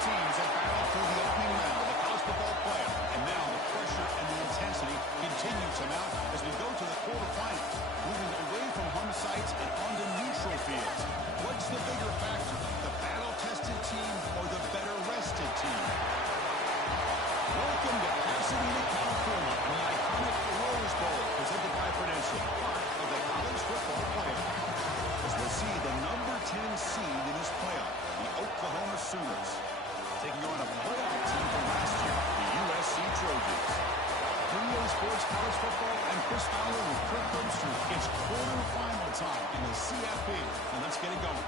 teams have battled through the opening round of the college football playoff, and now the pressure and the intensity continue to mount as we go to the quarterfinals, moving away from home sites and onto neutral fields. What's the bigger factor, the battle-tested team or the better-rested team? Welcome to Pasadena, California, and the iconic Rose Bowl, presented by Prudential, part of the college football playoff. As we'll see the number 10 seed in this playoff, the Oklahoma Sooners, taking on a playoff team from last year, the USC Trojans. 3A Sports College Football and Chris Fowler with Kirk Herbstreit. It's quarterfinal time in the CFP, and let's get it going.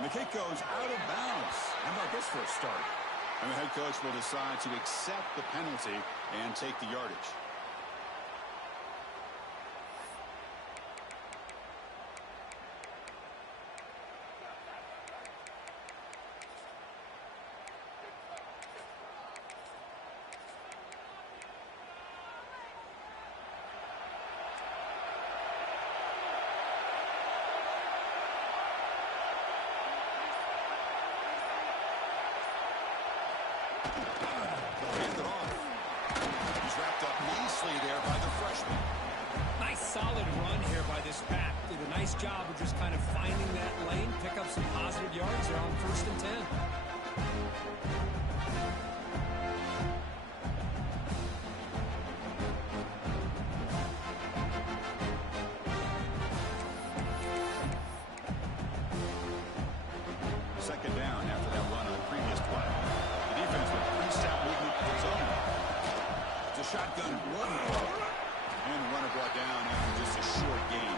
The kick goes out of bounds. How about this for a start? And the head coach will decide to accept the penalty and take the yardage. There by the freshman. Nice solid run here by this back. Did a nice job of just kind of finding that lane, pick up some positive yards there on 1st and 10. Second down after that run on the previous play. The defense with three-step movement of its own. It's a shotgun run. And the runner brought down after just a short gain.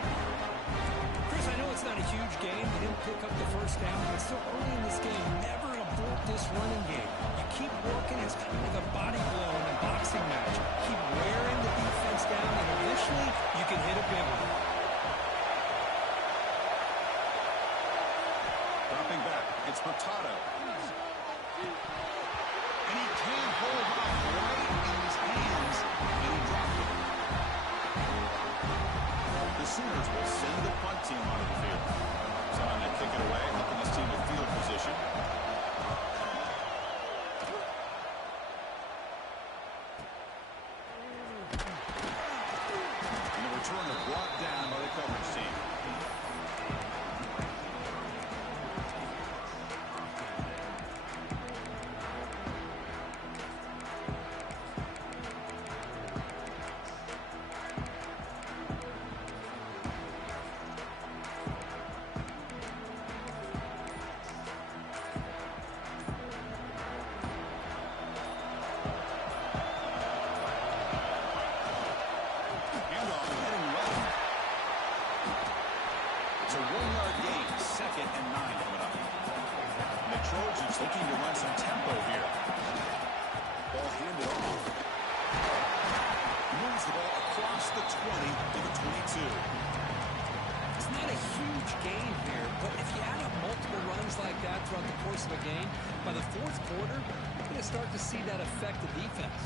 Chris, I know it's not a huge game. They didn't pick up the first down, but still early in this game, never abort this running game. You keep working. It's kind of like a body blow in a boxing match. Keep wearing the defense down, and eventually you can hit a big one. Dropping back, it's Hurtado. And he can't hold on right in his hands, and he dropped it. The Sooners will send the punt team onto the field. So I'm going to kick it away, helping this team with field position. And the return is brought down by the coverage team. Looking to run some tempo here. Ball handed off. Moves the ball across the 20 to the 22. It's not a huge gain here, but if you add up multiple runs like that throughout the course of a game, by the 4th quarter, you're going to start to see that affect the defense.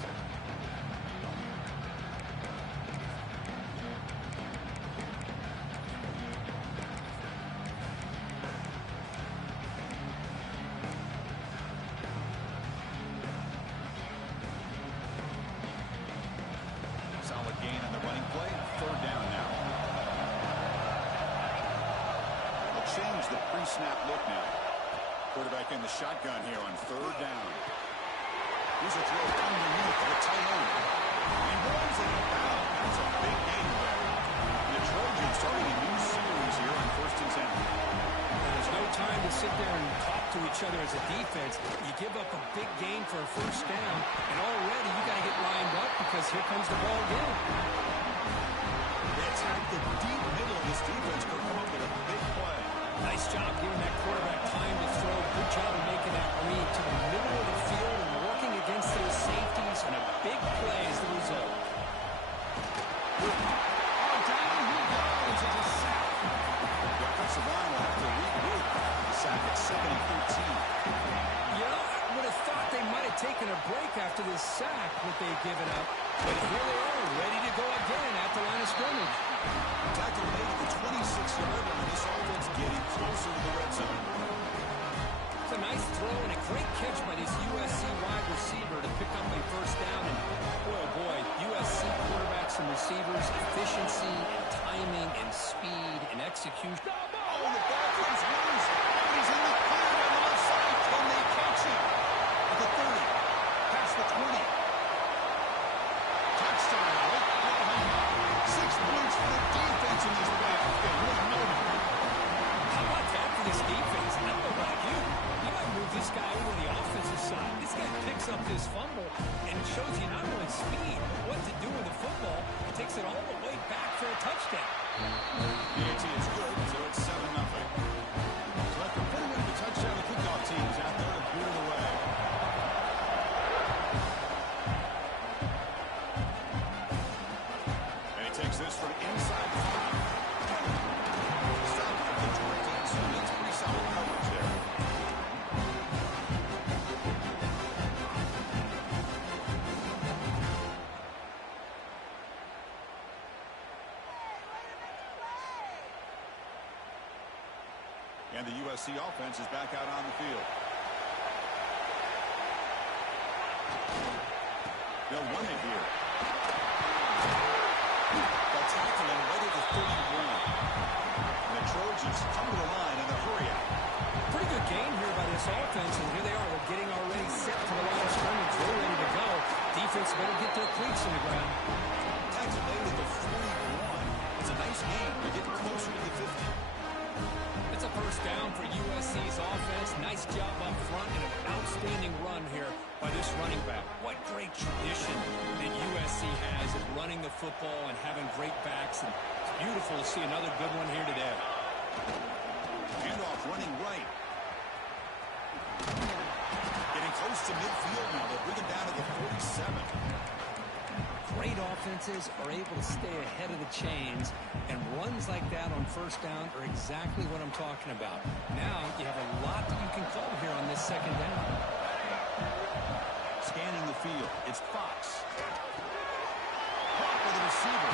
Solid gain on the running play. 3rd down now. the pre-snap look now. Quarterback in the shotgun here on third down. Here's a throw underneath the tight end. And runs it out. That's a big gain there. The Trojans starting a new series here on 1st and 10. There's no time to sit there and talk to each other as a defense. You give up a big gain for a first down, and already you got to get lined up because here comes the ball again. They attack the deep middle of this defense. Could come up with a big play. Nice job giving that quarterback time to throw. Good job of making that read to the middle of the field and working against those safeties, and a big play is the result. Oh, down he goes. It's a sack. The offensive line will have to regroup. Sack at 2nd and 13. You know, I would have thought they might have taken a break after this sack that they've given up. But here they are, ready to go again at the line of scrimmage. Tackle made at the 26-yard line. This offense getting closer to the red zone. It's a nice throw and a great catch by this USC wide receiver to pick up a first down. And boy, oh boy, USC quarterbacks and receivers, efficiency and timing and speed and execution. Oh, the ball comes loose. And he's in the clear on the left side. Can they catch him? At the 30. Past the 20. Touchdown. 6 points for the defense in this playoff game. What a moment. How about that for this defense? I don't know about you. You might move this guy over to the offensive side. This guy picks up this fumble, and it shows you not only speed, but what to do with the football. It takes it all the way back for a touchdown. The AT is good, so it's 7-0. So after putting in the touchdown, the kickoff team is out there to clear the way. And he takes this from inside the 5. Stop at the 20, so that's pretty solid coverage there. And the USC offense is back out on the field. They'll run it here. They'll tackle him right at the 31. And the Trojans come to the line in a hurry out. Pretty good game here by this offense, and here they are. They're getting already set to the line of scrimmage. They're ready to go. Defense better get their cleats in the ground. Tackle made at the 41. It's a nice game. They're getting closer to the 50. It's a first down for USC's offense. Nice job up front and an outstanding run here by this running back. What great tradition that USC has of running the football and having great backs. And it's beautiful to see another good one here today. Handoff running right. Getting close to midfield now. They'll bring it down to the 47. Great offenses are able to stay ahead of the chains, and runs like that on first down are exactly what I'm talking about. Now you have a lot that you can call here on this second down. Scanning the field, it's Fox. Caught by the receiver.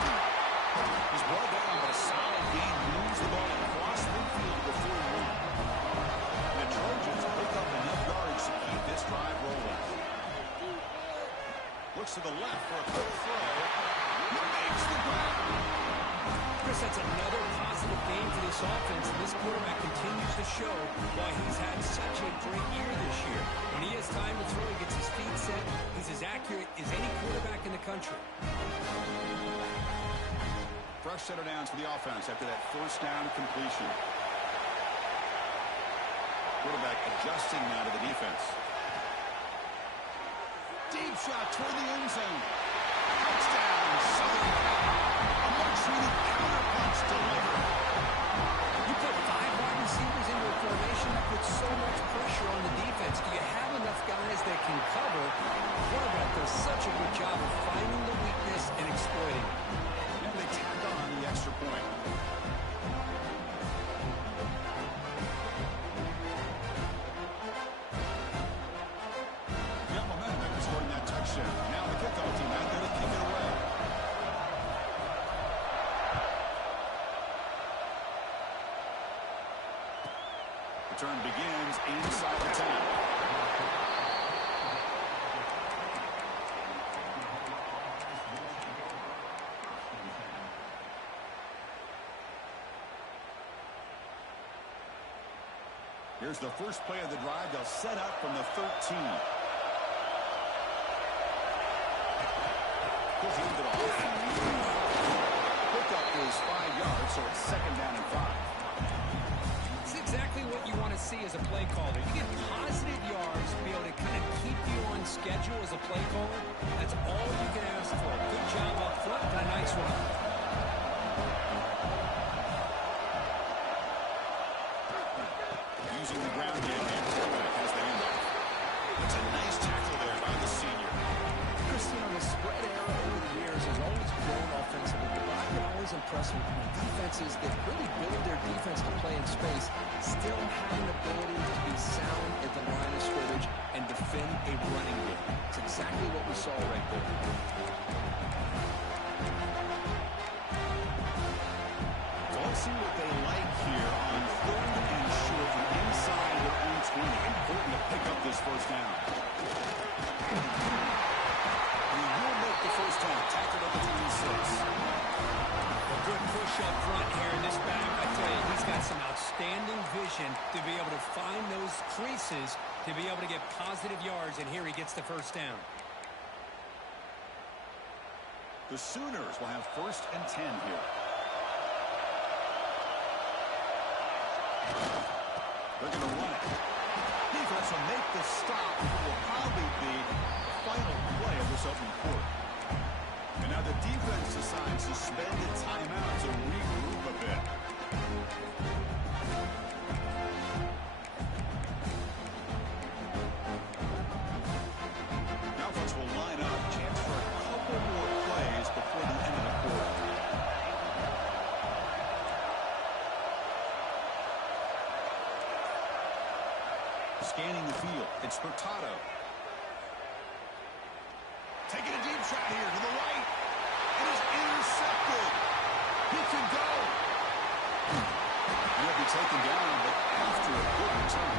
He's brought down, but a solid gain. Moves the ball across midfield to the 41. The Trojans pick up enough yards to keep this drive rolling. Looks to the left for a quick throw. He makes the grab. Chris, that's another positive game for this offense, and this quarterback continues to show why he's had such a great year this year. When he has time to throw, he gets his feet set. He's as accurate as any quarterback in the country. Fresh set of downs for the offense after that first down completion. Quarterback adjusting now to the defense. Deep shot toward the end zone. Touchdown, Southern Cal. A much-needed counterpunch delivered. You put 5 wide receivers into a formation that puts so much pressure on the defense. Do you have enough guys that can cover? The quarterback does such a good job of finding the weakness and exploiting it. And they tack on the extra point. Got momentum after scoring that touchdown. Now the kickoff team out there to kick it away. Return begins inside the 10. Here's the first play of the drive. They'll set up from the 13. He'll hand it off. Pickup is 5 yards, so it's second down and 5. It's exactly what you want to see as a play caller. You get positive yards to be able to kind of keep you on schedule as a play caller. That's all you can ask for. Good job up front and a nice run. Using the ground game, and quarterback has the handoff. It's a nice tackle there by the senior. Christian, on the spread era over the years has always grown offensively. But I've been always impressed with defenses that really build their defense to play in space, still have an ability to be sound at the line of scrimmage and defend a running game. It's exactly what we saw right there. So let's see what they like here on 3rd and short from inside their own 20. Important to pick up this first down. We will make the first down. Tackled up at 26. A good push up front here in this back. I tell you, he's got some outstanding vision to be able to find those creases to be able to get positive yards, and here he gets the first down. The Sooners will have 1st and 10 here. They're going to run it. Defense will make the stop. It will probably be the final play of this opening quarter. And now the defense decides to spend a timeout to regroup a bit. Now folks will line up. Chance for a couple more plays before the end of the quarter. Scanning the field. It's Furtado. Taking a deep shot here to the right. It is intercepted. He can go. And he'll be taken down, but after a good return.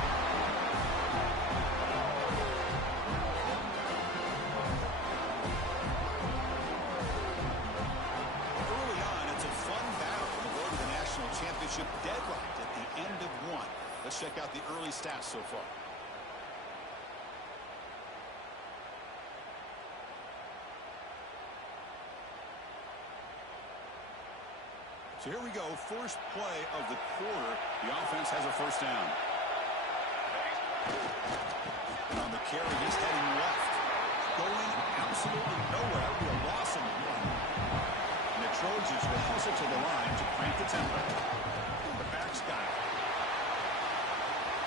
Early on, it's a fun battle on the road to the national championship deadlocked at the end of one. Let's check out the early stats so far. So here we go, first play of the quarter. The offense has a first down. And on the carry, he's heading left. Going absolutely nowhere. That would be a loss in the run. And the Trojans will hustle to the line to crank the tempo. The back's got it.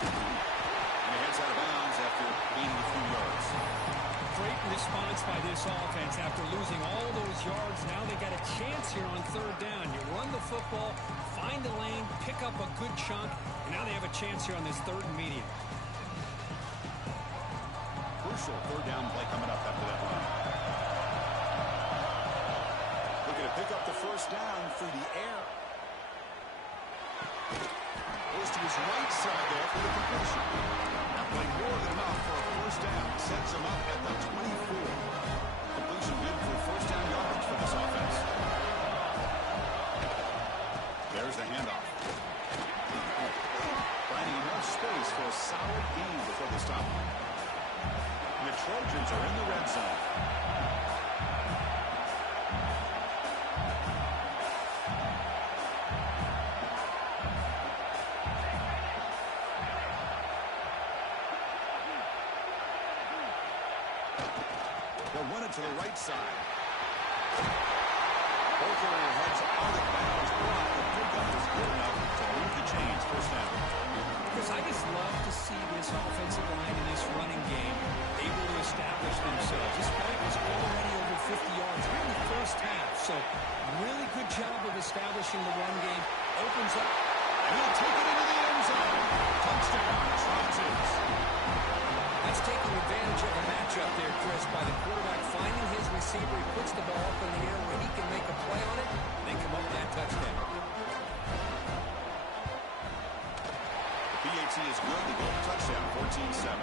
And he heads out of bounds after gaining a few yards. Great response by this offense after losing all those yards. Now they got a chance here on 3rd down. You run the football, find the lane, pick up a good chunk, and now they have a chance here on this 3rd and medium. Crucial 3rd down play coming up after that run. Looking to pick up the first down through the air. Goes to his right side there for the completion. Now playing more than enough for a first down. Sets him up at the 24. Completion good for first down yardage for this offense. There's the handoff. Finding enough space for a solid gain before the stop. And the Trojans are in the red zone. They'll run it to the right side. Booker heads out of bounds. The pickup is good enough to move the chains. First down. Because I just love to see this offensive line in this running game able to establish themselves. This play was already over 50 yards here in the first half. So really good job of establishing the run game. Opens up. And he'll take it into the end zone. Touchdown, Trojans. That's taking advantage of a matchup there, Chris, by the quarterback finding his receiver. He puts the ball up in the air where he can make a play on it and then come up with that touchdown. The PAT is good. The goal touchdown, 14-7.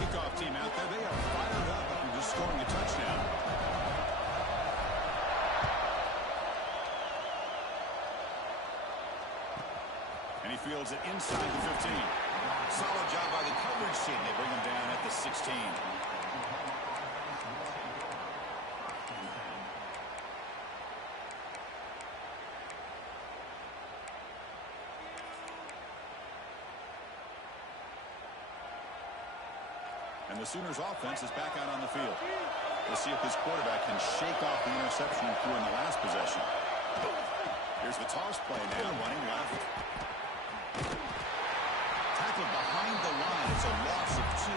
Kickoff team out there. They are fired up after just scoring a touchdown. inside the 15. Solid job by the coverage team. They bring him down at the 16. And the Sooners offense is back out on the field. We'll see if this quarterback can shake off the interception he threw in the last possession. Here's the toss play now, running left. Tackled behind the line. It's a loss of 2.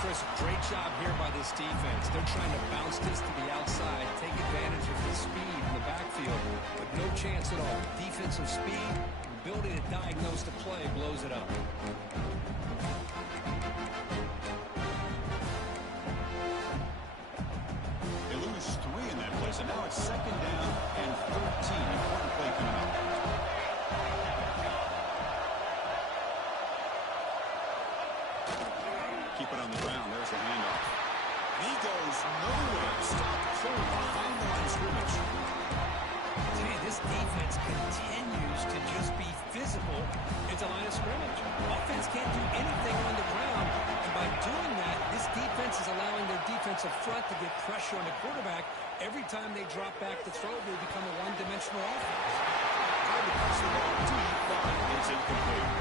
Chris, great job here by this defense. They're trying to bounce this to the outside, take advantage of the speed in the backfield, but no chance at all. Defensive speed, ability to diagnose the play, blows it up. So now it's 2nd down and 13. Important play coming up. Keep it on the ground. There's the handoff. And he goes nowhere. Stopped cold behind the line of scrimmage. Hey, this defense continues to just be physical at the line of scrimmage. Offense can't do anything on the ground. And by doing that, this defense is allowing their defensive front to get pressure on the quarterback. Every time they drop back to throw, they become a one-dimensional offense. Tried to pass the ball deep, but it's incomplete.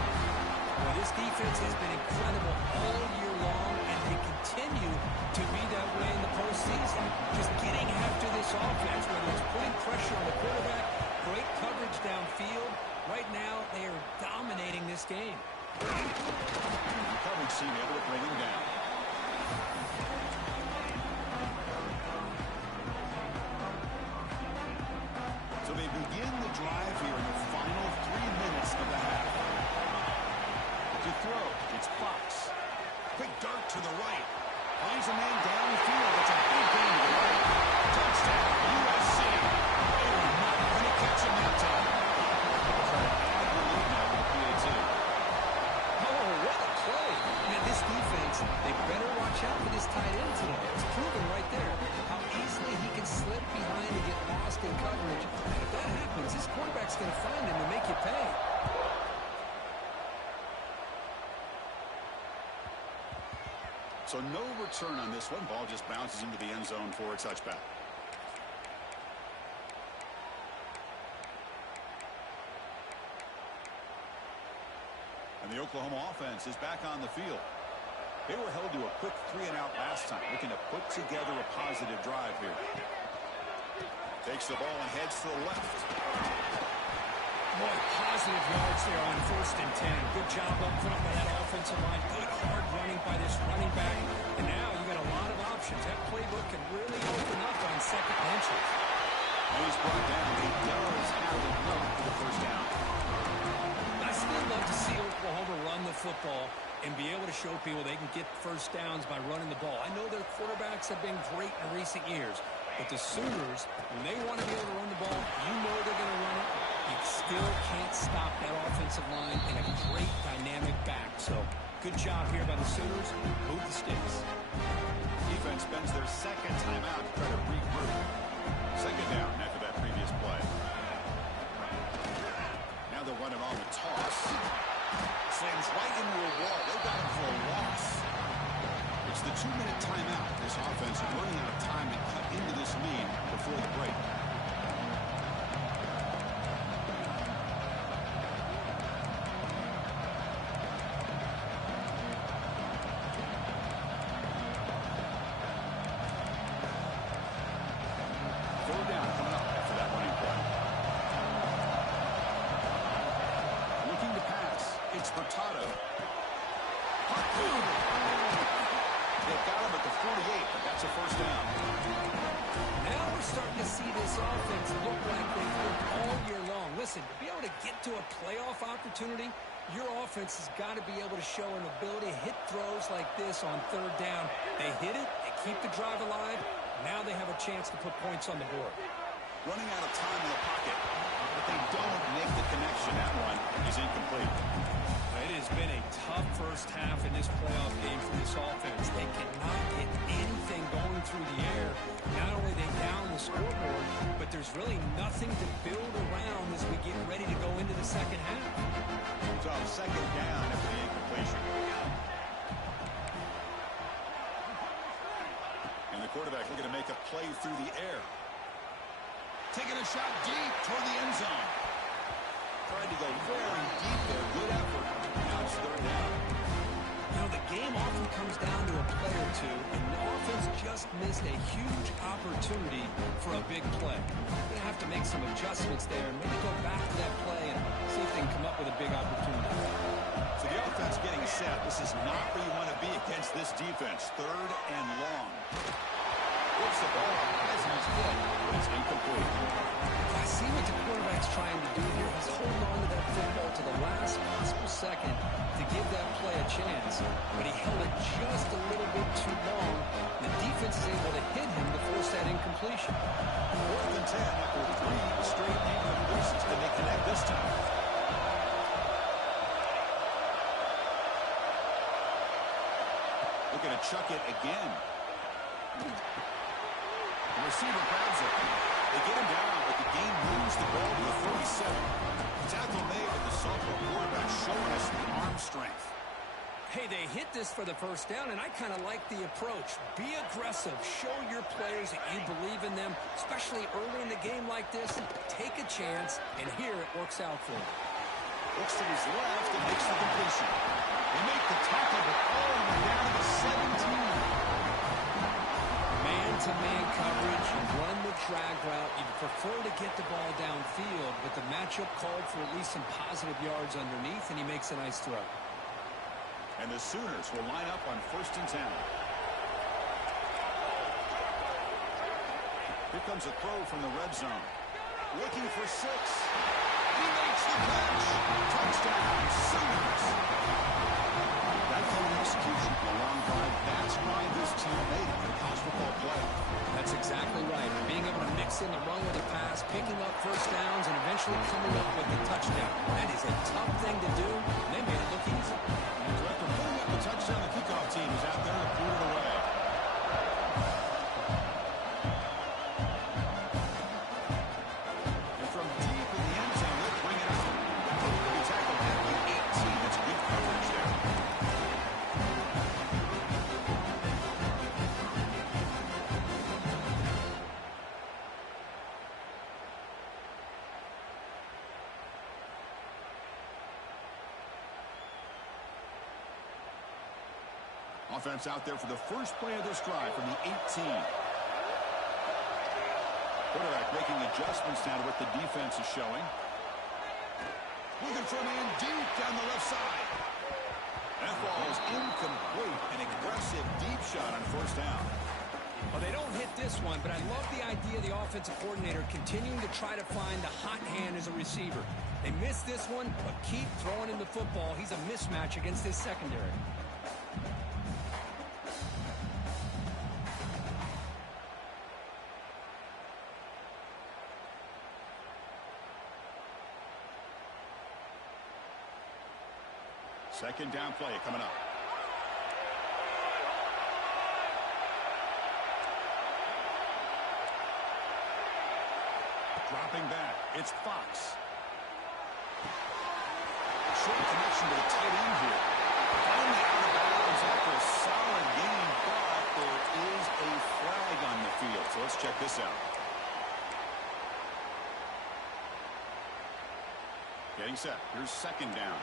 Well, this defense has been incredible all year long, and they continue to be that way in the postseason. Just getting after this offense, whether it's putting pressure on the quarterback, great coverage downfield. Right now, they are dominating this game. The coverage team able to bring him down. So they begin the drive here in the final 3 minutes of the half. To throw, it's Fox. Quick dart to the right. Finds a man downfield. It's a big gain to the right. Touchdown, USC. They are not going to catch him that time. Add the lead now to the PAT. Oh, what a play. Man, this defense, they better watch out for this tight end today. It's proven right there how easily he can slip behind and get lost in coverage. And if that happens, this quarterback's going to find him and make you pay. So no return on this one. Ball just bounces into the end zone for a touchback. And the Oklahoma offense is back on the field. They were held to a quick 3-and-out last time, looking to put together a positive drive here. Takes the ball and heads to the left. Boy, positive yards there on 1st and 10. Good job up front by that offensive line. Good hard running by this running back. And now you got a lot of options. That playbook can really open up on 2nd and inches. And he's brought down. He does have the run for the 1st down. I still love to see Oklahoma run the football and be able to show people they can get 1st downs by running the ball. I know their quarterbacks have been great in recent years, but the Sooners, when they want to be able to run the ball, you know they're going to run it. You still can't stop that offensive line and a great dynamic back. So, good job here by the Sooners. Move the sticks. Defense spends their 2nd timeout to try to regroup. 2nd down after that previous play. Now they'll run it on the toss. Slams right into a wall. They got him for a loss. It's the 2-minute timeout. This offense is running out of time to cut into this lead before the break. Your offense has got to be able to show an ability to hit throws like this on 3rd down. They hit it, they keep the drive alive. Now they have a chance to put points on the board. Running out of time in the pocket, but they don't make the connection. That one is incomplete. It has been a tough 1st half in this playoff game for this offense. They cannot get anything going through the air. Not only they down the scoreboard, but there's really nothing to build around as we get ready to go into the second half. So second down after the incompletion. And the quarterback looking to make a play through the air. Taking a shot deep toward the end zone. Tried to go very deep there. Good effort. Now it's third down. You know, the game often comes down to a play or two, and the offense just missed a huge opportunity for a big play. They're going to have to make some adjustments there and maybe go back to that play and see if they can come up with a big opportunity. So the offense getting set. This is not where you want to be against this defense. Third and long. Looks the ball has in his head, but it's incomplete. I see what the quarterback's trying to do here. He's holding on to that football to the last possible second to give that play a chance, but he held it just a little bit too long. The defense is able to hit him to force that incompletion. 4th and 10 after 3 straight incompletions. Can they connect this time? Looking to chuck it again. The receiver grabs it. They get him down, but the game moves the ball to the 47. Tackle made, and the sophomore quarterback showing us the arm strength. Hey, they hit this for the first down, and I kind of like the approach. Be aggressive. Show your players that you believe in them, especially early in the game like this. Take a chance, and here it works out for him. Looks to his left and makes the completion. They make the tackle, but all the way down to the 17. Man-to-man coverage, you run the drag route. You prefer to get the ball downfield, but the matchup called for at least some positive yards underneath, and he makes a nice throw. And the Sooners will line up on 1st and 10. Here comes a throw from the red zone. Looking for 6. He makes the catch. Touchdown, Sooners. That kind of execution for a long drive, that's why this team made it for college football play. That's exactly right. Being able to mix in the run with the pass, picking up first downs, and eventually coming up with the touchdown. That is a tough thing to do, and they made it look easy. And after putting up the touchdown, the kickoff team is out there to put it away. And from deep in the end zone, they'll bring it out. They'll be tackled at the 18. That's good coverage there. Offense out there for the first play of this drive from the 18. Quarterback making adjustments now to what the defense is showing. Looking for a man deep down the left side. That ball is incomplete. An aggressive deep shot on 1st down. Well, they don't hit this one, but I love the idea of the offensive coordinator continuing to try to find the hot hand as a receiver. They missed this one, but keep throwing him the football. He's a mismatch against his secondary. Second down play coming up. Dropping back. It's Fox. Short connection to the tight end here. Finally out of bounds after a solid game, but there is a flag on the field. So let's check this out. Getting set. Here's 2nd down.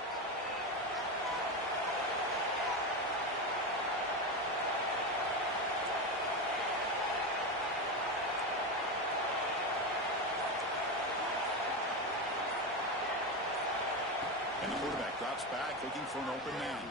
And the quarterback drops back, looking for an open man.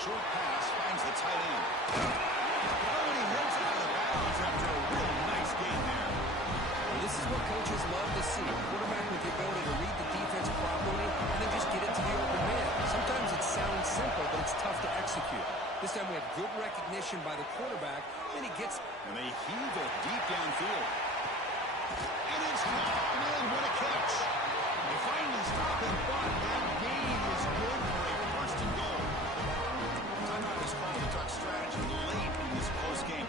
Short pass finds the tight end. Oh, and he hits it out of bounds after a real nice game there. Well, this is what coaches love to see. A quarterback with the ability to read the defense properly and then just get it to the open man. Sometimes it sounds simple, but it's tough to execute. This time we have good recognition by the quarterback, and he gets... And they heave it deep downfield. And it's caught. Man, what a catch. They finally stop him, but that gain is good for a 1st and goal. Timeout is called to talk strategy late in this close game.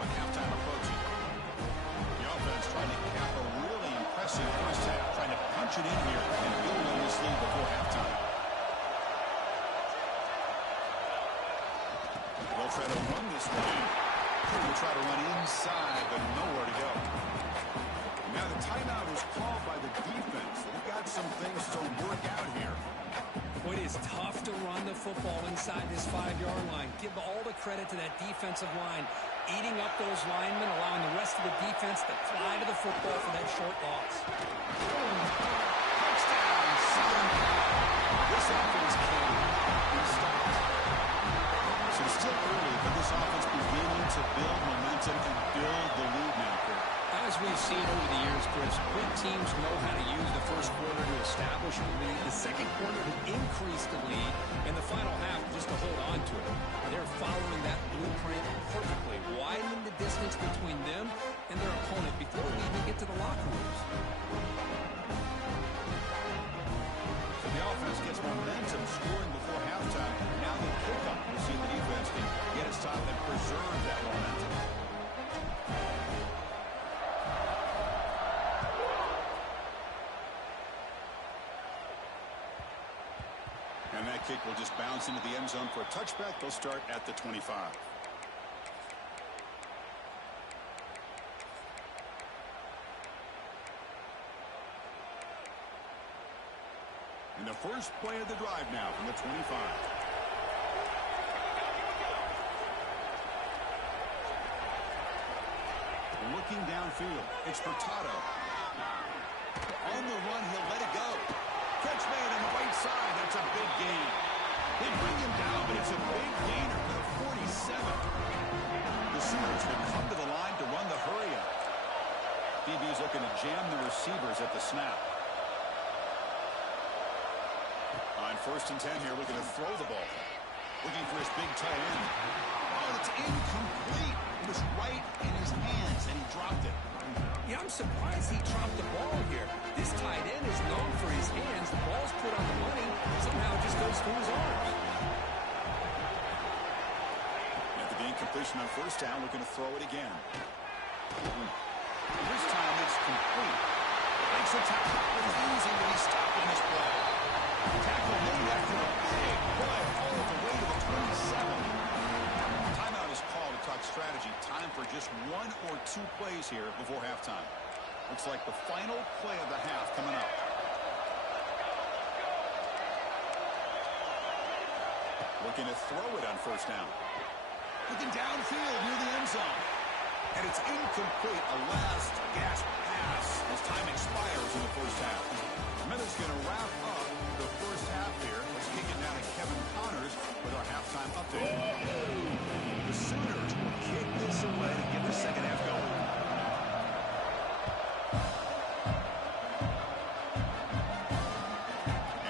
They'll try to run this one. They'll try to run inside, but nowhere to go. Now the timeout is called by the defense. They've got some things to work out here. Boy, it is tough to run the football inside this 5-yard line. Give all the credit to that defensive line, eating up those linemen, allowing the rest of the defense to fly to the football for that short loss. Touchdown, 7. This offense can be stopped. So it's still early, but this offense beginning to build momentum and build the lead now, Kurt. As we've seen over the years, Chris, good teams know how to use the first quarter to establish the lead, the second quarter to increase the lead, and the final half just to hold on to it. They're following that blueprint perfectly, widening the distance between them and their opponent before we even get to the locker rooms. So the offense gets momentum scoring before halftime. Now the pickup. We'll see if the defense can get a stop and preserve that momentum. And that kick will just bounce into the end zone for a touchback. They'll start at the 25. And the first play of the drive now from the 25. Looking downfield. It's Furtado. On the run, he'll let it go. Catch made on the right side. That's a big gain. They bring him down, but it's a big gainer for the 47. The Sooners will come to the line to run the hurry up. DB's looking to jam the receivers at the snap. On 1st and 10 here, looking to throw the ball. Looking for his big tight end. Oh, it's incomplete. It was right in his hands, and he dropped it. Yeah, I'm surprised he dropped the ball here. This tight end is known for his hands. The ball's put on the money. Somehow it just goes through his arms. After the incompletion on 1st down, looking to throw it again. This time it's complete. Makes a tackle. It was easy when he stopped in this play. Tackle made after a big play all the way to the 27. Timeout is called to talk strategy. Time for just 1 or 2 plays here before halftime. Looks like the final play of the half coming up. Looking to throw it on 1st down. Looking downfield near the end zone. And it's incomplete. A last gasp pass as time expires in the 1st half. Smith's going to wrap up the 1st half here. Let's kick it down to Kevin Connors with our halftime update. The Sooners will kick this away to get the 2nd half going.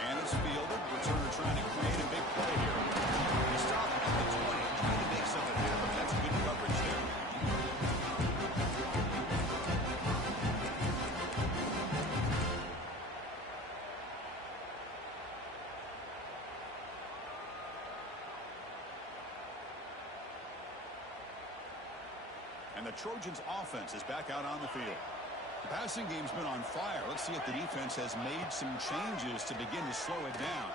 And it's fielded. Returner trying to create a big play here. He stopped at the 20, trying to make something happen. That's good coverage there. And the Trojans' offense is back out on the field. The passing game's been on fire. Let's see if the defense has made some changes to begin to slow it down.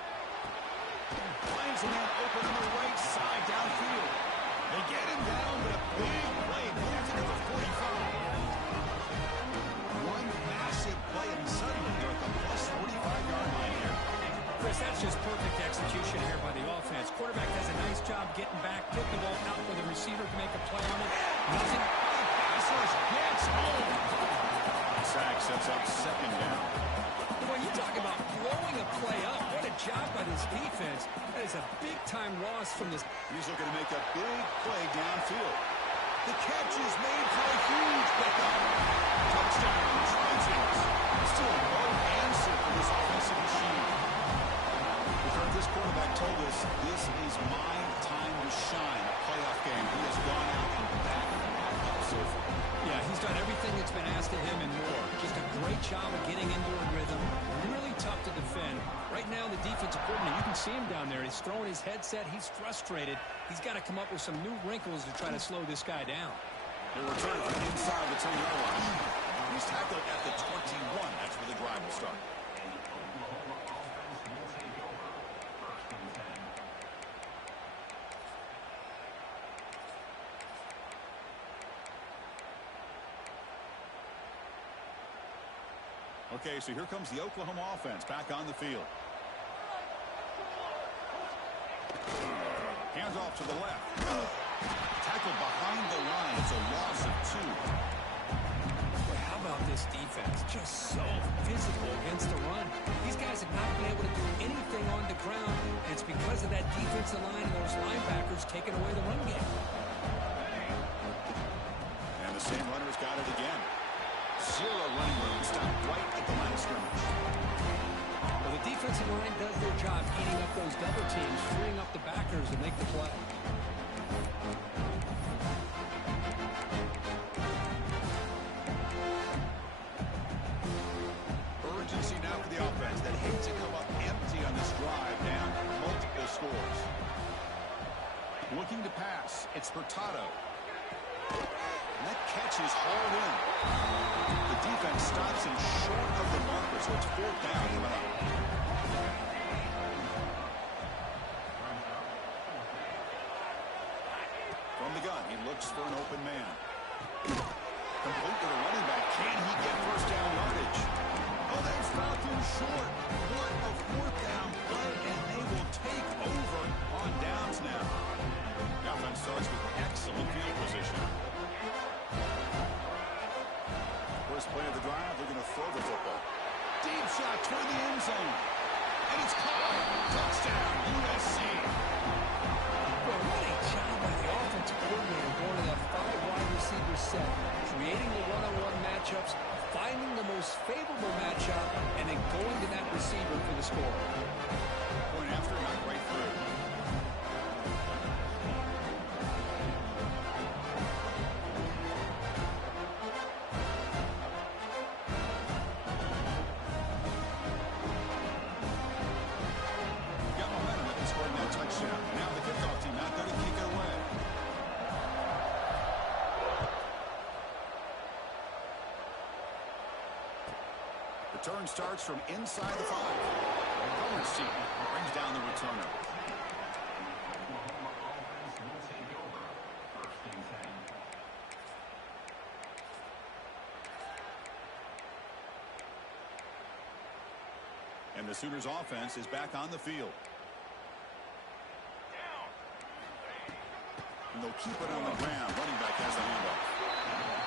Finds a man open on the right side downfield. They get him down, but a big play moves into the 45. One massive play, and suddenly they're at the plus 45-yard line here. Chris, that's just perfect execution here by the offense. Quarterback does a nice job getting back, put the ball out where the receiver can make a play on it. Nothing. Passers gets home. Sack sets up 2nd down. Boy, you talk about blowing a play up. What a job by this defense. That is a big-time loss from this. He's looking to make a big play downfield. The catch is made for a huge pickup. Touchdown, Trojans. Still no answer for this offensive machine. This quarterback told us this is my time to shine. A playoff game. He has gone out and back up so far. Yeah, he's done everything that's been asked of him and more. Just a great job of getting into a rhythm. Really tough to defend. Right now, the defensive coordinator, you can see him down there. He's throwing his headset. He's frustrated. He's got to come up with some new wrinkles to try to slow this guy down. The return from inside the 10-yard line. He's tackled at the 21. That's where the drive will start. Okay, so here comes the Oklahoma offense back on the field. Hands off to the left. Tackled behind the line. It's a loss of 2. Boy, how about this defense? Just so physical against the run. These guys have not been able to do anything on the ground, and it's because of that defensive line and those linebackers taking away the run game. And the same runner's got it again. 0 running room. Stopped right at the line of scrimmage. Well, the defensive line does their job eating up those double teams, freeing up the backers to make the play. Urgency now for the offense that hates to come up empty on this drive, down multiple scores. Looking to pass. It's Furtado. And that catch is hauled in. The defense stops him short of the marker, so it's 4th down coming up. From the gun, he looks for an open man. Complete to the running back. Can he get first down yardage? Oh, they fouled him short. What a 4th down play, and they will take over on downs now. The offense starts with excellent field position. First play of the drive, they're going to throw the football. Deep shot toward the end zone. And it's caught. Touchdown, USC. Well, what a job by the offensive coordinator going to that 5 wide receiver set, creating the one-on-one matchups, finding the most favorable matchup, and then going to that receiver for the score. Point after, not right through. Got momentum after scoring that touchdown. Now the kickoff team out there to kick it away. Return starts from inside the 5. Coverage team brings down the returner. And the Sooners offense is back on the field. And they'll keep it on the ground. Running back has the handoff.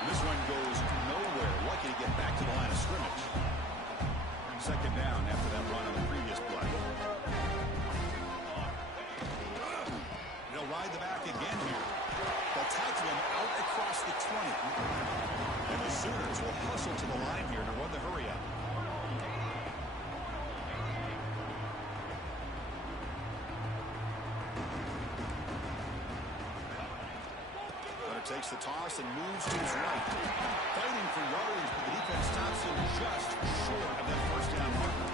And this one goes nowhere. Lucky to get back to the line of scrimmage. 2nd down after that run on the previous play. They'll ride the back again here. They'll tackle him out across the 20. And the Sooners will hustle to the line here to run the hurry up. Takes the toss and moves to his right. Fighting for yardage, but the defense stops him just short of that first down marker.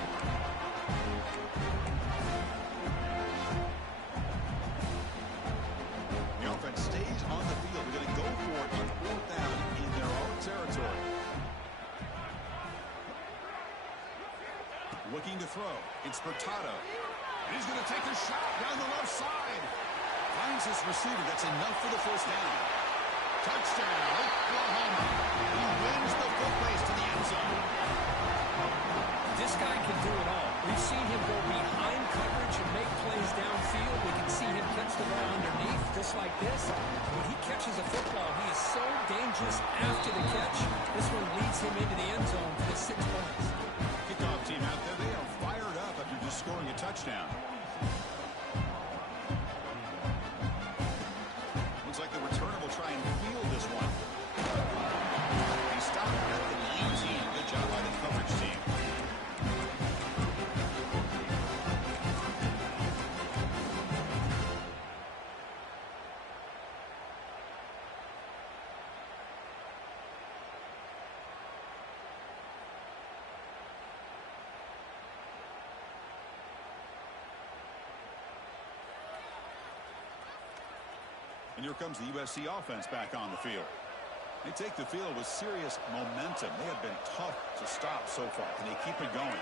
The offense stays on the field. They're going to go for it on 4th down in their own territory. Looking to throw. It's Furtado. And he's going to take a shot down the left side. Finds his receiver. That's enough for the first down. Touchdown, Oklahoma. He wins the foot race to the end zone. This guy can do it all. We've seen him go behind coverage and make plays downfield. We can see him catch the ball underneath, just like this. When he catches a football, he is so dangerous after the catch. This one leads him into the end zone for the 6 points. Kickoff team out there, they are fired up after just scoring a touchdown. Looks like the returner will try and field this one. He stopped at the 19. Good job by the coverage team. And here comes the USC offense back on the field. They take the field with serious momentum. They have been tough to stop so far. Can they keep it going?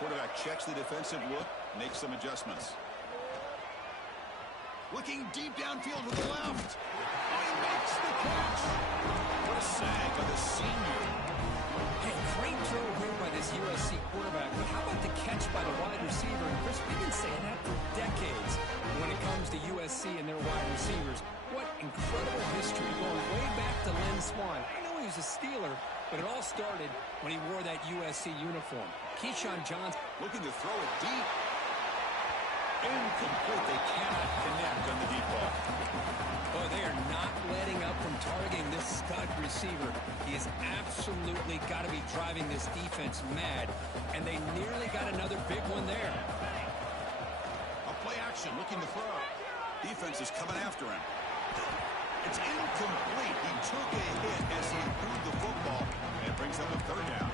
Quarterback checks the defensive look, makes some adjustments. Looking deep downfield to the left. Oh, he makes the catch. What a sack of the senior. Hey, great throw here by this USC quarterback, but how about the catch by the wide receiver? And Chris, we've been saying that for decades when it comes to USC and their wide receivers. What incredible history going way back to Lynn Swann. I know he was a Steeler, but it all started when he wore that USC uniform. Keyshawn Johnson Looking to throw it deep. Incomplete. They cannot connect on the deep ball. Oh, they are not letting up from targeting this stud receiver. He has absolutely got to be driving this defense mad, and they nearly got another big one there. A play action, looking to throw. Defense is coming after him. It's incomplete. He took a hit as he threw the football, and it brings up a third down.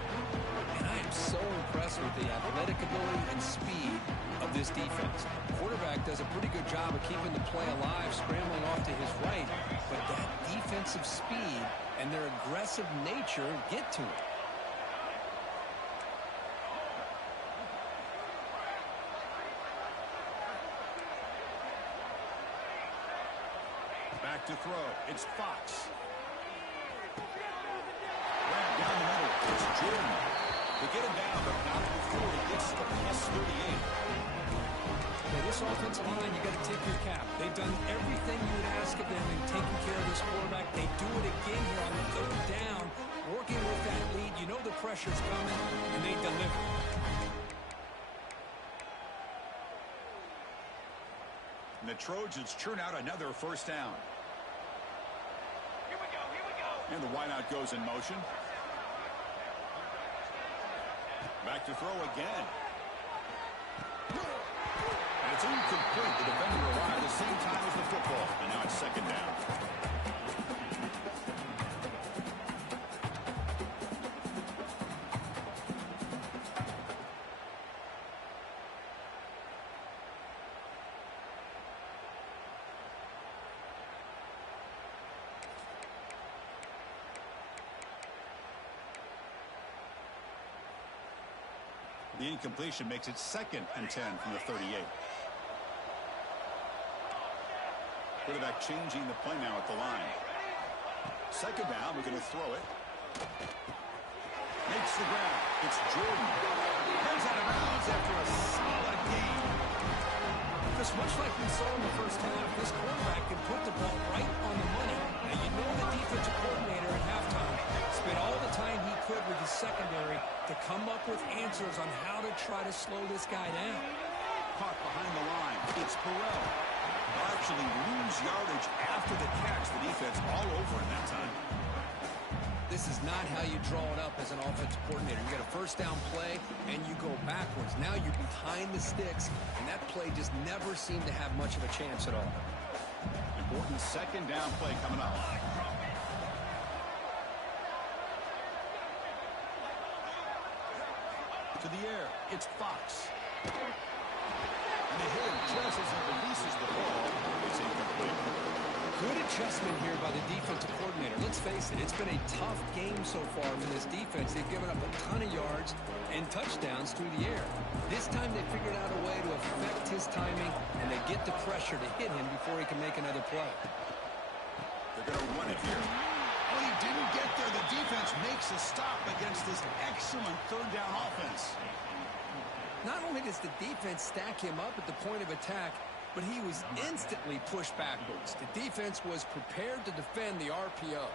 And I am so impressed with the athletic ability and speed of this defense. Quarterback does a pretty good job of keeping the play alive, scrambling off to his right, but that defensive speed and their aggressive nature get to him. Back to throw. It's Fox. Ran down the middle. It's Jordan. They get him down, but not before he gets to the plus 38. Now, this offensive line, you got to tip your cap. They've done everything you would ask of them in taking care of this quarterback. They do it again here on the third down, working with that lead. You know the pressure's coming, and they deliver. And the Trojans churn out another first down. Here we go. And the wideout goes in motion. Back to throw again. And it's incomplete. The defender arrived at the same time as the football. And now it's second down. The incompletion makes it 2nd and 10 from the 38. Quarterback changing the play now at the line. Second down, we're going to throw it. Makes the ground. It's Jordan. Comes out of bounds after a solid game. Just much like we saw in the first half, this quarterback can put the ball right on the money. Now, you know the defensive coordinator at halftime spent all the time he could with the secondary to come up with answers on how to try to slow this guy down. Caught behind the line. It's Burrell. They'll actually lose yardage after the catch. The defense all over in that time. This is not how you draw it up as an offensive coordinator. You get a first down play, and you go backwards. Now you're behind the sticks, and that play just never seemed to have much of a chance at all. Important second down play coming up. To the air. It's Fox. And the hitter just as he releases the ball. It's incomplete. Good adjustment here by the defensive coordinator. Let's face it, it's been a tough game so far for this defense. They've given up a ton of yards and touchdowns through the air. This time they figured out a way to affect his timing, and they get the pressure to hit him before he can make another play. They're going to run it here. Oh, he didn't get there. The defense makes a stop against this excellent third down offense. Not only does the defense stack him up at the point of attack, but he was instantly pushed backwards. The defense was prepared to defend the RPO.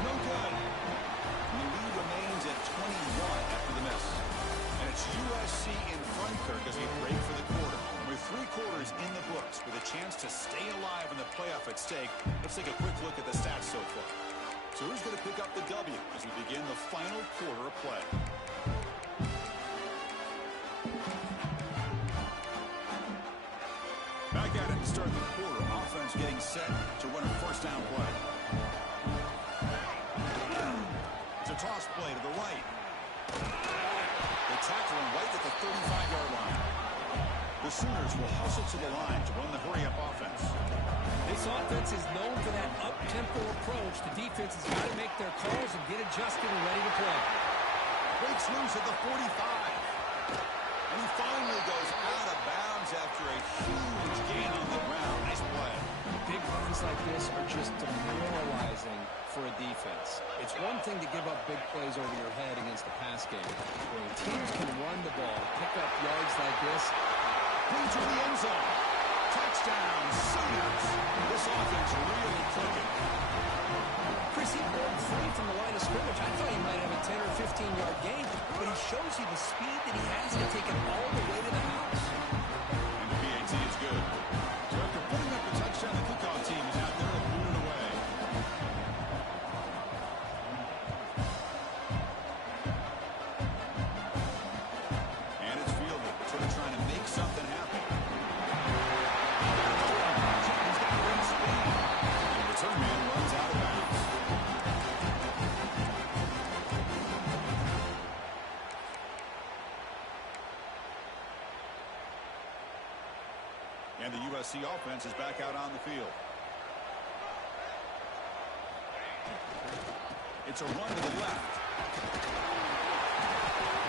No good. And the lead remains at 21 after the miss. And it's USC in front, Kirk, as we break for the quarter. With 3 quarters in the books, with a chance to stay alive in the playoff at stake, let's take a quick look at the stats so far. So who's going to pick up the W as we begin the final quarter of play? Back at it to start the quarter. Offense getting set to run a first down play. It's a toss play to the right. They tackle him right at the 35-yard the line to run the hurry-up offense. This offense is known for that up-tempo approach. The defense has got to make their calls and get adjusted and ready to play. Breaks loose at the 45. And he finally goes out of bounds after a huge gain on the ground. Nice play. Big runs like this are just demoralizing for a defense. It's one thing to give up big plays over your head against the pass game. When teams can run the ball, pick up yards like this, into the end zone. Touchdown, Sooners. This offense really clicking. Chris, he broke free from the line of scrimmage. I thought he might have a 10 or 15-yard gain, but he shows you the speed that he has to take it all the way to the house. And the PAT is good. So after putting up the touchdown, the kickoff team is out there to boot it away. And it's fielded, sort of trying to make something happen. He's got great speed. And the return man runs out of bounds. And the USC offense is back out on the field. It's a run to the left.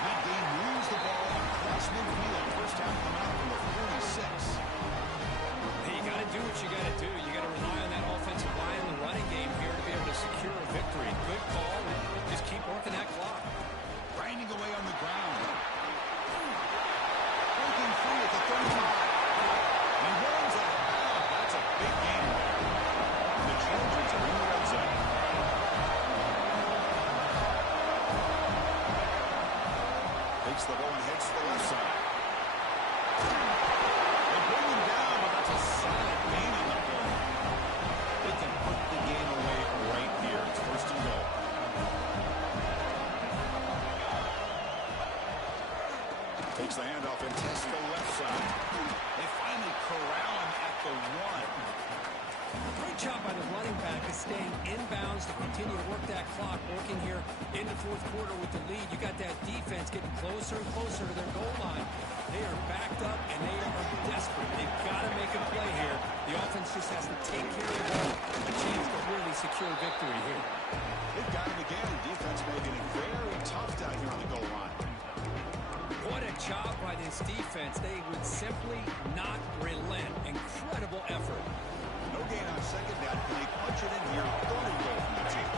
Mid-game moves the ball across midfield. First down come out from the 46. Hey, you got to do what you got to do. You got to rely on that offensive line in the running game here to be able to secure a victory. Good call. Just keep working that clock. Grinding away on the ground. Breaking free at the 35. He runs out of bounds. That's a big game there. The Trojans are in the red zone. Takes the ball and heads to the left side. They bring him down, but that's a solid gain on the ball. They can put the game away right here. It's first and goal. Takes the handoff and tests the left side. They finally corral him at the 1. Great job by the running back of staying inbounds to continue to work that clock, working here in the fourth quarter with the lead. You got that defense getting closer and closer to their goal line. They are backed up, and they are desperate. They've got to make a play here. The offense just has to take care of the ball, a chance to really secure victory here. They've got him again. Defense making it very tough down here on the goal line. What a job by this defense. They would simply not relent. Incredible effort. No gain on second down. Can they punch it in here? Third and goal from the team.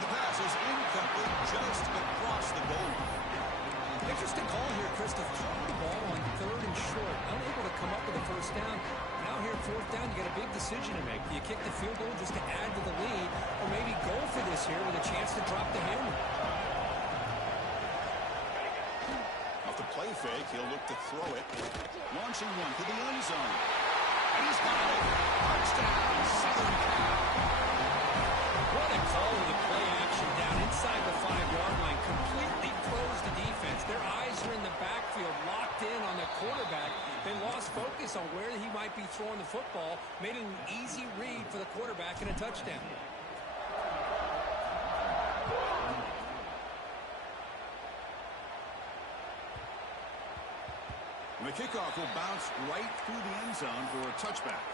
The pass is incomplete just across the goal line. Interesting call here, Chris, to throw the ball on third and short. Unable to come up with a first down. Now here, fourth down, you got a big decision to make. Do you kick the field goal just to add to the lead, or maybe go for this here with a chance to drop the hammer? Off the play fake, he'll look to throw it. Launching one to the end zone. And he's got it. Touchdown, Southern Cal. What a call with the play action down inside the 5-yard line. Completely froze the defense. Their eyes are in the backfield, locked in on the quarterback. They lost focus on where he might be throwing the football. Made it an easy read for the quarterback and a touchdown. And the kickoff will bounce right through the end zone for a touchback.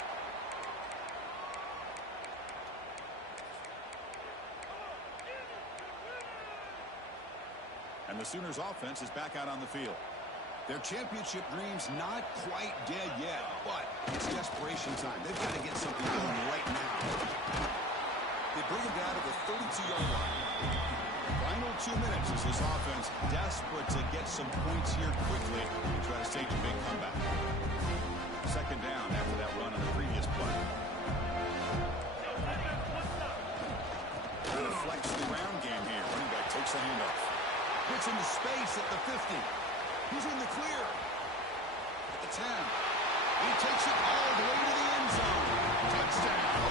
And the Sooners offense is back out on the field. Their championship dreams not quite dead yet, but it's desperation time. They've got to get something going right now. They bring it down to the 32-yard line. Final 2 minutes as this offense desperate to get some points here quickly and try to stage a big comeback. Second down after that run on the previous play. Trying to flex the ground game here. Running back takes the handoff. Puts into space at the 50. He's in the clear. At the 10. He takes it all the way to the end zone. Touchdown.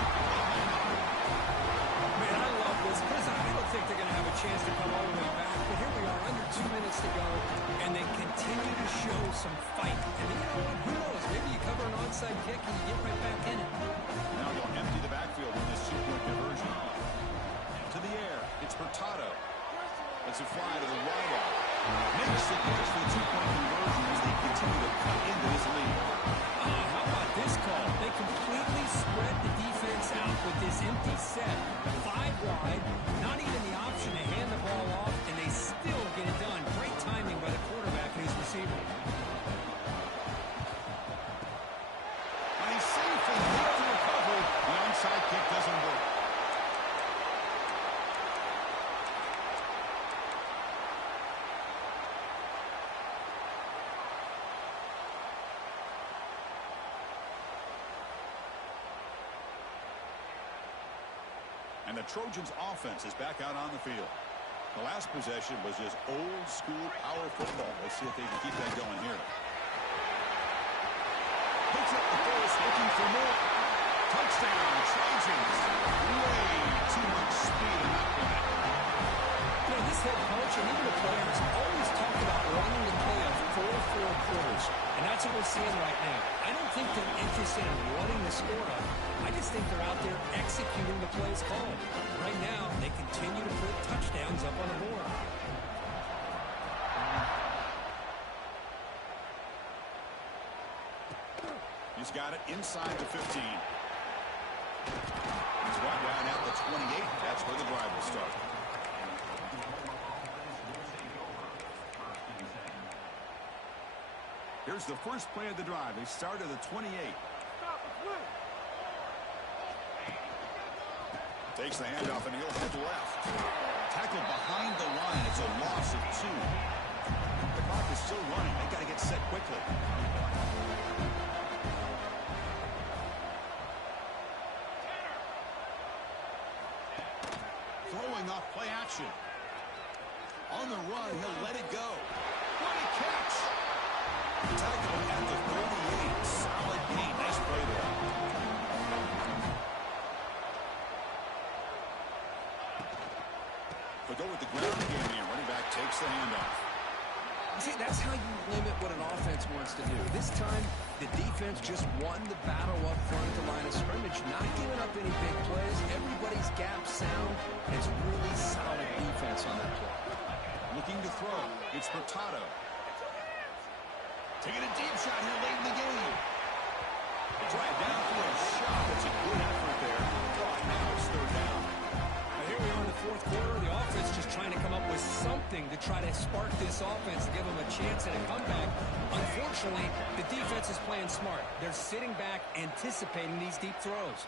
Man, I love this. Chris, I don't think they're going to have a chance to come all the way back, but here we are, under 2 minutes to go, and they continue to show some fight. And you know what? Who knows? Maybe you cover an onside kick and you get right back in it. Now they'll empty the backfield with this 2-point conversion. To the air, it's Hurtado. Lets it fly to the wideout. Makes the catch for the two-point conversion as they continue to cut into this lead. Oh, how about this call? They completely spread the defense out with this empty set. 5 wide, not even the option to hand the ball off, and they still get it done. Great timing by the quarterback and his receiver. And he's safe and good on the recovery. The onside kick doesn't work. And the Trojans' offense is back out on the field. The last possession was just old-school power football. Let's see if they can keep that going here. Picks up the first, looking for more. Touchdown, Trojans. Way too much speed in that play. You know, this head coach and even the players always talk about running the play of 4-4 quarters, and that's what we're seeing right now. I don't think they're interested in running the score up. I just think they're out there executing the plays called. Right now, they continue to put touchdowns up on the board. He's got it inside the 15. He's brought down at the 28. That's where the drive will start. Here's the first play of the drive. They start at the 28. Takes the handoff and he'll head left. Tackle behind the line. It's a loss of 2. The clock is still running. They got to get set quickly. Throwing off play action. On the run, he'll let it go. What a catch! Tackle at the 38. Solid gain. Nice play there. But go with the ground game here. Running back takes the handoff. See, that's how you limit what an offense wants to do. This time, the defense just won the battle up front at the line of scrimmage, not giving up any big plays. Everybody's gap sound. It's really solid defense on that play. Looking to throw. It's Hurtado. Taking a deep shot here late in the game. Drive down for a shot. It's a good effort there. Now it's third down. Now here we are in the fourth quarter. The offense just trying to come up with something to try to spark this offense to give them a chance at a comeback. Unfortunately, the defense is playing smart. They're sitting back, anticipating these deep throws.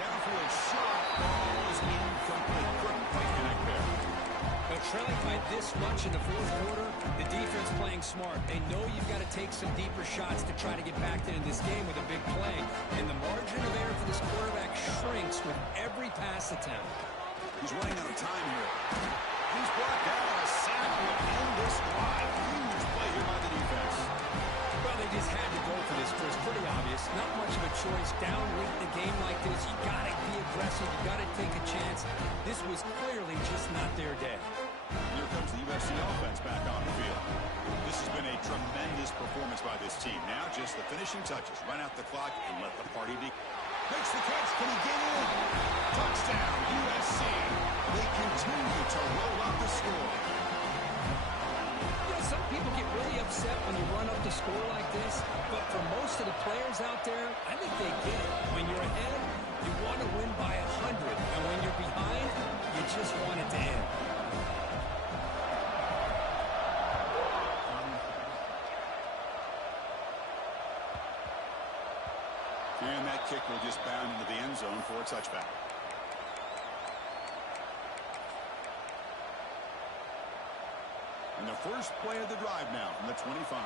Downfield shot. Ball is incomplete. Couldn't quite connect there. But trailing by this much in the fourth quarter, the defense playing smart. They know you've got to take some deeper shots to try to get back into this game with a big play. And the margin of error for this quarterback shrinks with every pass attempt. He's running out of time here. He's brought down. A sack will end this drive. Huge play here by the defense. Well, they just had to go for this, Chris. Pretty obvious. Not much of a choice. Down late in a game like this, you got to be aggressive. You got to take a chance. This was clearly just not their day. Here comes the USC offense back on the field. This has been a tremendous performance by this team. Now just the finishing touches. Run out the clock and let the party begin. Makes the catch. Can he get in? Touchdown, USC. They continue to roll up the score. You know, some people get really upset when you run up the score like this, but for most of the players out there, I think they get it. When you're ahead, you want to win by 100, and when you're behind, you just want it to end. And that kick will just bound into the end zone for a touchback. And the first play of the drive now from the 25.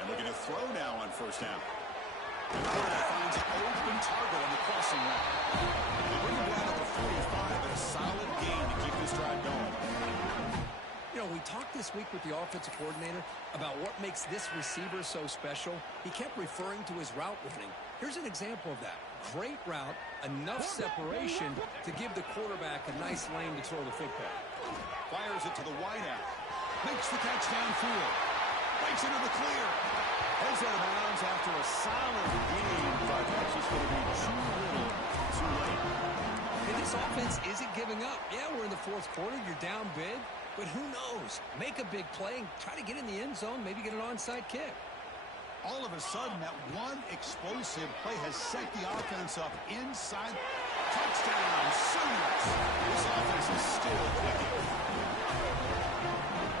And looking to throw now on first down. And Cordell finds an open target on the crossing route. They bring him down at the 45, but a solid gain to keep this drive going. You know, we talked this week with the offensive coordinator about what makes this receiver so special. He kept referring to his route running. Here's an example of that. Great route, enough separation to give the quarterback a nice lane to throw the football. Fires it to the wideout. Makes the catch downfield. Breaks into the clear. Heads out of bounds after a solid game, but that's just going to be too little too late. And this offense isn't giving up. Yeah, we're in the fourth quarter. You're down big. But who knows? Make a big play and try to get in the end zone, maybe get an onside kick. All of a sudden, that one explosive play has set the offense up inside. Touchdown, Sooners. This offense is still clicking.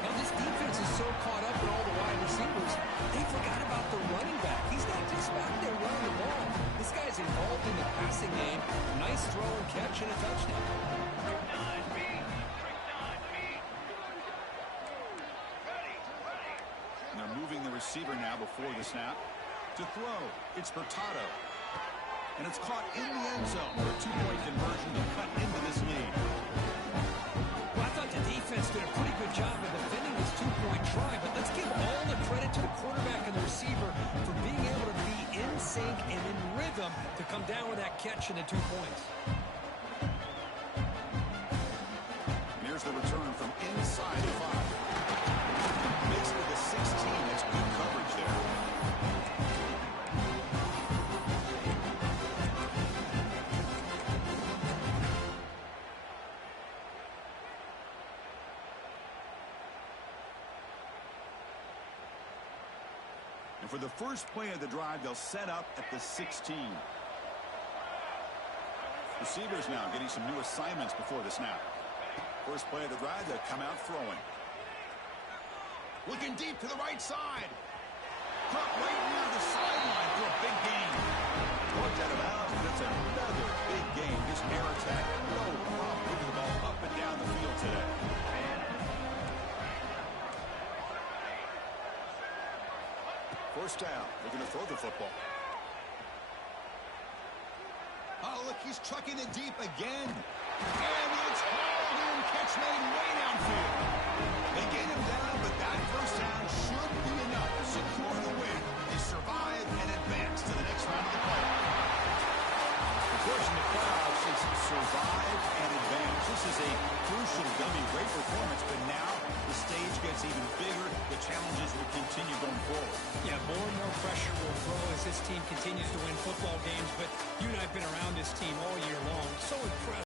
Now, this defense is so caught up in all the wide receivers, they forgot about the running back. He's not just back there running the ball. This guy's involved in the passing game. Nice throw and catch and a touchdown. And they're moving the receiver now before the snap. To throw, it's Hurtado. And it's caught in the end zone for a two-point conversion to cut into this lead. Well, I thought the defense did a pretty good job of defending this two-point try, but let's give all the credit to the quarterback and the receiver for being able to be in sync and in rhythm to come down with that catch and the 2 points. Here's the return from inside the 5. Makes it to the 16. That's good coverage there. And for the first play of the drive, they'll set up at the 16. Receivers now getting some new assignments before the snap. First play of the drive, they'll come out throwing. Looking deep to the right side. Caught right near the sideline for a big gain. Looked out of bounds, but it's another big gain. This air attack, no problem moving the ball up and down the field today. First down. They're going to throw the football. Oh, look, he's trucking it deep again. And it's hauled in. Catch made way downfield. They get him down, but that first down should be enough to secure the win. They survive and advance to the next round of the playoffs. Of course, in the playoffs, it's survive and advance. This is a crucial W. Great performance, but now the stage gets even bigger. The challenges will continue going forward. Yeah, more and more pressure will grow as this team continues to win football games, but you and I have been around this team all year long. So impressed.